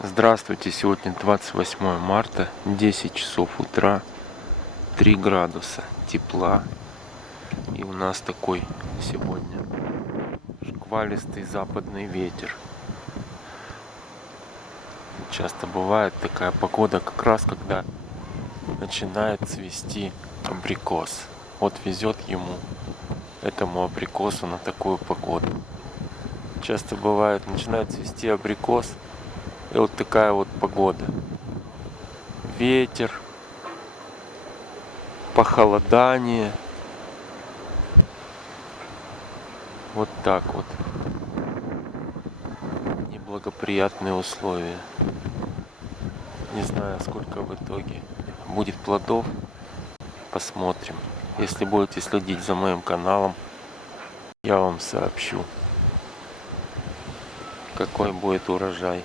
Здравствуйте, сегодня 28 марта, 10 часов утра, 3 градуса тепла. И у нас такой сегодня шквалистый западный ветер. Часто бывает такая погода, как раз когда начинает цвести абрикос. Вот везет этому абрикосу на такую погоду. Часто бывает, начинает цвести абрикос, и вот такая вот погода. Ветер, похолодание. Вот так вот. Неблагоприятные условия. Не знаю, сколько в итоге будет плодов. Посмотрим. Если будете следить за моим каналом, я вам сообщу, какой будет урожай.